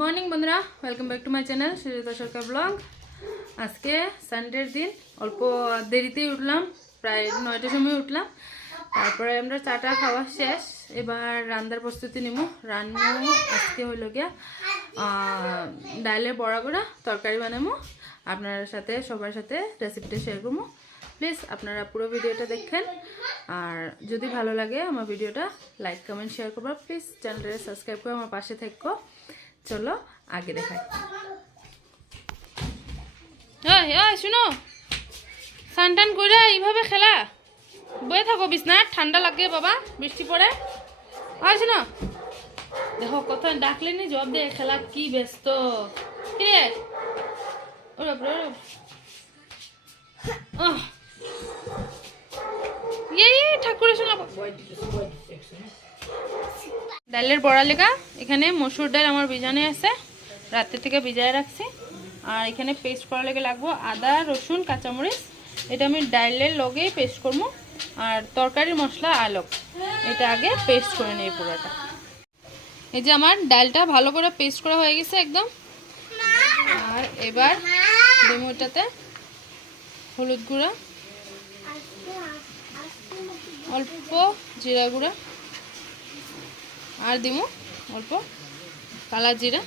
Morning বন্ধুরা welcome back to my channel Sujita Sarkar blog আজকে সানডের দিন। অল্প দেরিতেই উঠলাম, প্রায় নয়টার সময় উঠলাম। তারপরে আমরা চাটা খাওয়া শেষ। এবার রান্নার প্রস্তুতি নিব রান্না আজকে হইল গিয়া ডালের বড়া করা তরকারি বানাবো আপনার সাথে, সবার সাথে রেসিপিটা শেয়ার করব প্লিজ আপনারা পুরো ভিডিওটা দেখেন। আর যদি ভালো লাগে আমার ভিডিওটা লাইক কমেন্ট শেয়ার করবা। প্লিজ চ্যানেলটা সাবস্ক্রাইব করে আমার পাশে থাকো। চলো আগে দেখাই। শুনো। স্নান টান করে এইভাবে খেলা। বয়ে থাকো বিছনা ঠান্ডা লাগে বাবা, বৃষ্টি পড়ে। আর শুনো, দেখো কত ডাকলে নি জবাব দে, খেলা কি ব্যস্ত। কিরে ওরে ওরে বাপরে। আহ। ঠাকুর শোনা ডালের বড়া লেগা, এখানে মসুর ডাল আমার বিজানে আছে, রাতে থেকে ভিজায় রাখছি। আর এখানে পেস্ট করা লেগে লাগবো আদা, রসুন, কাঁচামরিচ। এটা আমি ডালের লগেই পেস্ট করব। আর তরকারির মশলা আলক এটা আগে পেস্ট করে নেই পুরোটা। এই যে আমার ডালটা ভালো করে পেস্ট করা হয়ে গেছে একদম। আর এবার ডেমোটাতে হলুদ গুঁড়া, অল্প জিরা গুঁড়া। আর দিমু অল্প। কালা জিরা।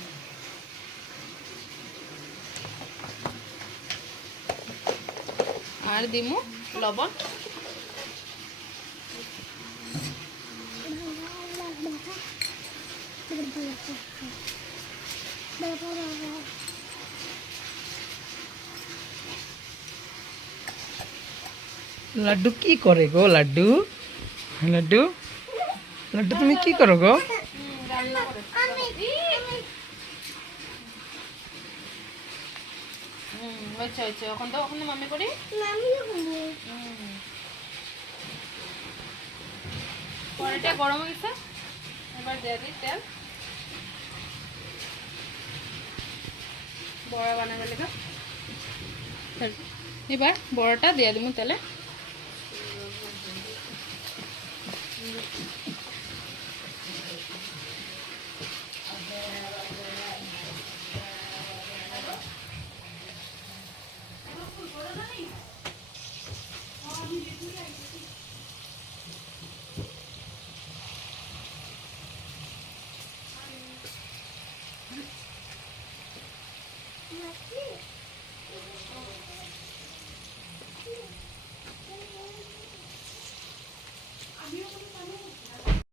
আর দিমু লবণ। লাড্ডু কি করে গো লাড্ডু? লাড্ডু? লাড্ডু, তুমি কি করো গো? আচ্ছা আচ্ছা গরম হয়ে গেছে এবার দিয়ে তেল। বড়া এবার বড়াটা দিয়ে দিব তেলে।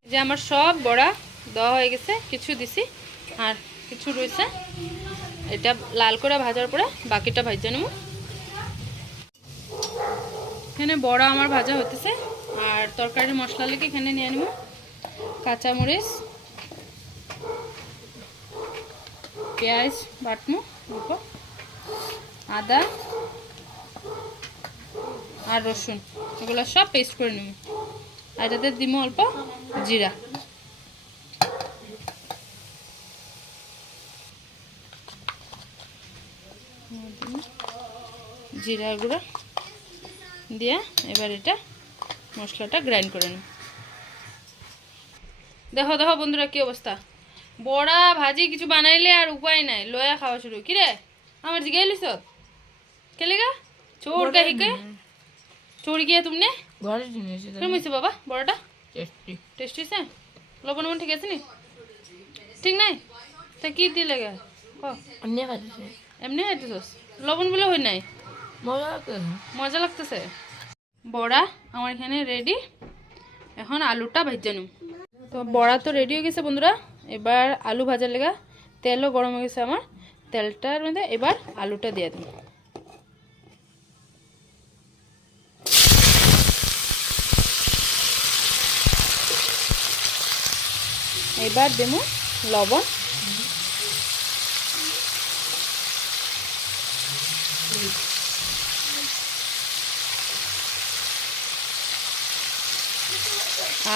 যে আমার সব বড়া দেওয়া হয়ে গেছে, কিছু দিছি, আর কিছু রয়েছে। এটা লাল করে ভাজার পরে বাকিটা ভাজা নেব। এখানে বড়া আমার ভাজা হতেছে, আর তরকারির মশলা লেগে এখানে নিয়ে নেব কাঁচামরিচ, পেঁয়াজ, বাটমু অল্প আদা, আর রসুন। এগুলো সব পেস্ট করে নেব। আর এটাতে দিব অল্প জিরা। জিরা গুঁড়ো দিয়ে এবার এটা মশলাটা গ্রাইন্ড করে নিই দেখো দেখো বন্ধুরা কি অবস্থা। বড়া ভাজি কিছু বানাইলে আর উপায় নাই লয়া খাওয়া শুরু। কি রে? আমার জিগাই লিস কেলে গা? চোর কা হিকে? চোর গিয়া তুমি বাবা বড়াটা? টেস্টি। টেস্ট হয়েছে লবণ লবণ ঠিক আছে নি? ঠিক নাই? তা কি দিয়ে লাগে? ক? অন্য খাইছে এমনি খাইতেছস? লবণ বলে হই নাই? মজা লাগে মজা লাগতেছে? বড়া আমার এখানে রেডি এখন আলুটা ভাজা নিম তো বড়া তো রেডি হয়ে গেছে বন্ধুরা। এবার আলু ভাজার লেগা তেলও গরম হয়ে গেছে আমার তেলটার মধ্যে এবার আলুটা দিয়ে দিই এবার দেবো লবণ।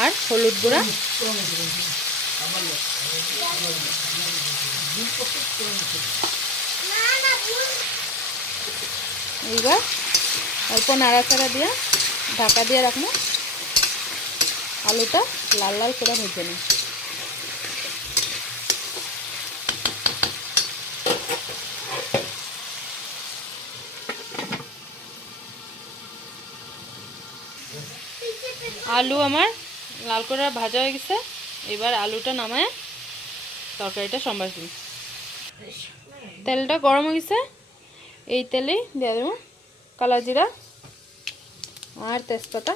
আর হলুদ গুঁড়া। এইবার অল্প নাড়াচাড়া দিয়ে ঢাকা দিয়ে রাখব। আলুটা লাল লাল করে ভেজে নিই। আলু আমার লাল করে ভাজা হয়ে গেছে। এবার আলুটা নামায় তরকারিটা সম্বাস দিন তেলটা গরম হয়ে গেছে। এই তেলেই দিয়ে দেবো কালা জিরা আর তেজপাতা।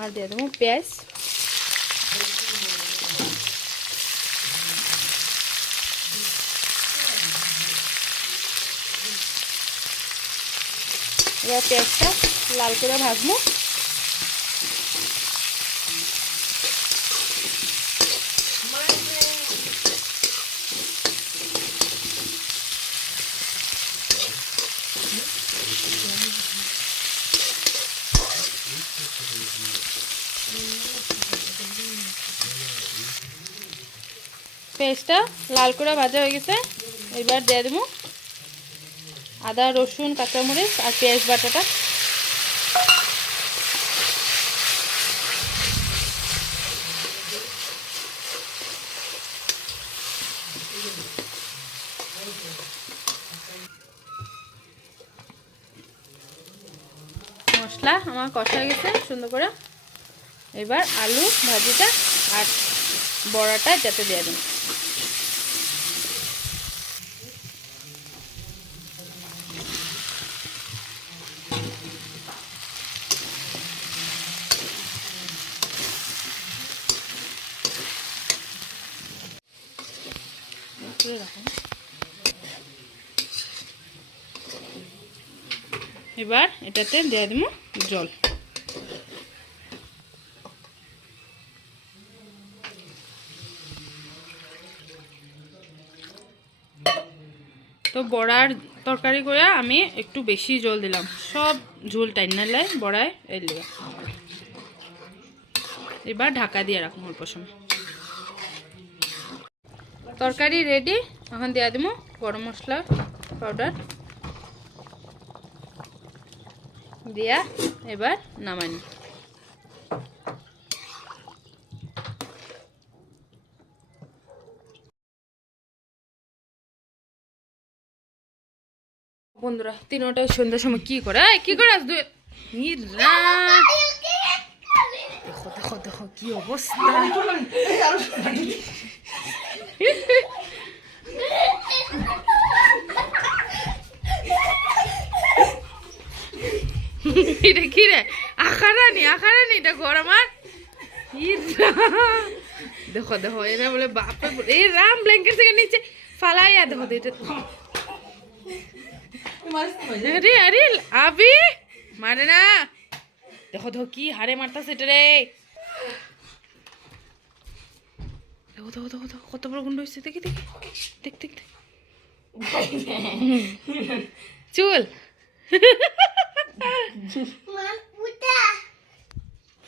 আর দিয়ে দেবো পেঁয়াজ। এবার পেঁয়াজটা লাল করে ভাজবো। পেঁয়াজটা লাল করে ভাজা হয়ে গেছে এবার দিয়ে দেবো আদা, রসুন, কাঁচামরিচ আর পেঁয়াজ বাটাটা। মশলা আমার কষা গেছে, সুন্দর করে। এবার আলু ভাজিটা আর বড়াটা যাতে দিয়ে দিন তুলে রাখুন। এবার এটাতে দিয়ে দিব জল। তো বড়ার তরকারি করে আমি একটু বেশি জল দিলাম। সব ঝোল টাইনালে বড়ায় এই লেগে। এবার ঢাকা দিয়ে রাখুন অল্প সময়। তরকারি রেডি এখন দিয়ে দিব গরম মশলা পাউডার দিয়া এবার নামানি বন্ধুরা তিনটা সন্ধ্যার সময় কি করে? কি করে আসবে? দেখো দেখো দেখো কি অবস্থা। এটা কি রে? আখারানি আখারানি এটা ঘর আমার। দেখো দেখো এরা বলে বলে এই রাম ব্ল্যাঙ্কেট থেকে নিচে ফালাইয়া দেখো এটা। আরে আরে আবি মারে না। দেখো দেখো কি হারে মারতাছে এটা রে। দেখো দেখো দেখো দেখো কত বড় গুন্ড হয়েছে দেখি দেখি দেখ দেখ দেখ। চুল।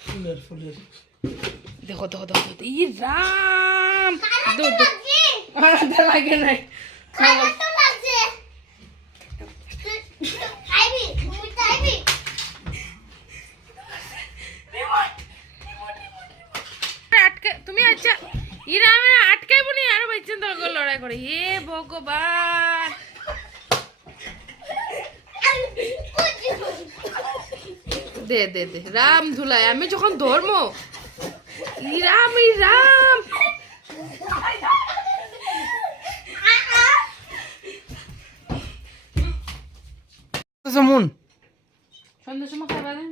ফুলের ফুলের। দেখো দেখো দেখো ই রাম! লাগে নাই। আটকে তুমি আচ্ছা ইরা আমি আটকাইব নি? আরও বাইছেন তো লড়াই করে। হে ভগবান! দে দে দে। রাম ধুলাই আমি যখন ধর্ম রাম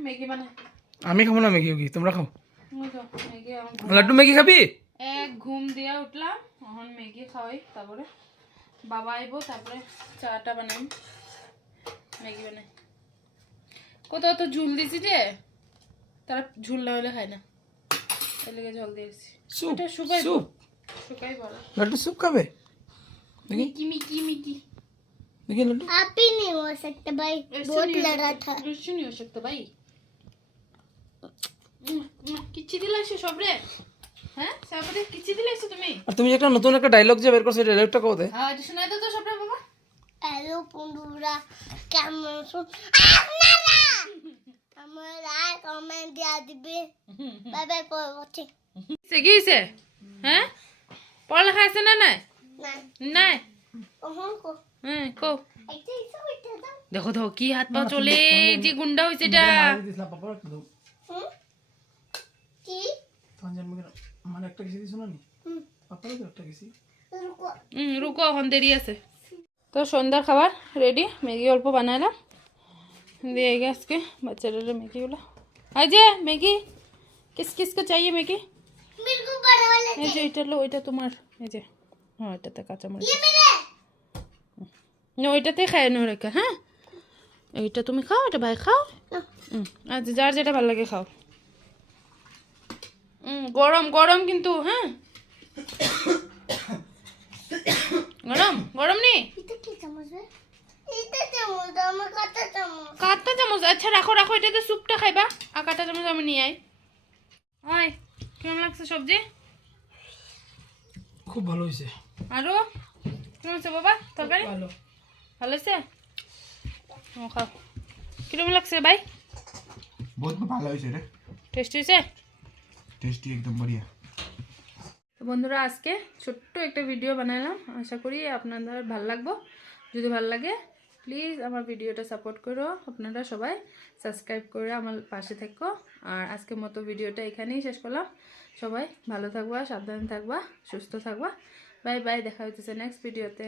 ম্যাগি বানায় আমি খাব না ম্যাগি ওগি তোমরা খাও। ম্যাগি লাড্ডু ম্যাগি খাবি? এক ঘুম দিয়া উঠলাম এখন ম্যাগি খাওয়াই তারপরে বাবা আইব তারপরে চাটা বানাই ম্যাগি বানাই। কত অত ঝুল দিছি যে তারা ঝুল না হলে খায় না এর লেগে জল দিয়েছি স্যুপ এটা শুকাই স্যুপ শুকাই বলো লাড্ডু স্যুপ খাবে দেখি মিকি মিকি মিকি দেখি লাড্ডু आप ही नहीं हो सकते भाई बहुत लड़ा था রুচি নিয়ে सकता ভাই কিচ্ছি দিলে আসো সবরে হ্যাঁ সবরে কিচ্ছি দিলে আসো তুমি আর তুমি যে একটা নতুন একটা ডায়লগ যে বের করছো ডায়লগটা কও দে হ্যাঁ এটা শোনাই দাও তো সবরে বাবা हेलो बंधुरा কেমন শুন আপনারা আমার লাইক কমেন্ট দিয়া দিবে বাই বাই পরবর্তী সে গিয়েছে হ্যাঁ পড়ালেখা আছে না নাই না নাই ওহন কো হ্যাঁ দেখো দেখো কি হাত পা চলে যে গুন্ডা হয়েছে এটা কি মানে একটা কিছু দিছো না নি হুম একটা কিছু রুকো হুম রুকো এখন দেরি আছে তো সন্ধ্যার খাবার রেডি ম্যাগি অল্প বানাইলাম দিয়ে গে আজকে বাচ্চাদের ম্যাগিগুলো আই যে ম্যাগি কিস কিস কো চাইয়ে ম্যাগি मेरे को बड़ा वाला এই যে এটা লো ওইটা তোমার এই যে হ্যাঁ এটাতে কাঁচামরিচ ये मेरे না ওইটাতে খায় নো রেখা হ্যাঁ এইটা তুমি খাও এটা ভাই খাও হুম আচ্ছা যার যেটা ভালো লাগে খাও হুম গরম গরম কিন্তু হ্যাঁ গরম গরম নি কাঁটা চামচ আচ্ছা রাখো রাখো এটা তো স্যুপটা খাইবা। আর কাঁটা চামচ আমি নিয়ে আই। হয় কেমন লাগছে সবজি? খুব ভালো হয়েছে। আরও? কেমন হয়েছে বাবা তরকারি? ভালো। ভালো হয়েছে? খাও। কীরকম লাগছে ভাই? বহুত ভালো হয়েছে রে। টেস্টি হয়েছে? টেস্টি একদম বড়িয়া। বন্ধুরা আজকে ছোট্ট একটা ভিডিও বানাইলাম আশা করি আপনাদের ভালো লাগবো। যদি ভালো লাগে প্লিজ আমার ভিডিওটা সাপোর্ট করো। আপনারা সবাই সাবস্ক্রাইব করে আমার পাশে থেকো। আর আজকের মতো ভিডিওটা এখানেই শেষ করলাম। সবাই ভালো থাকবা, সাবধানে থাকবা, সুস্থ থাকবা। বাই বাই, দেখা হইতেছে নেক্সট ভিডিওতে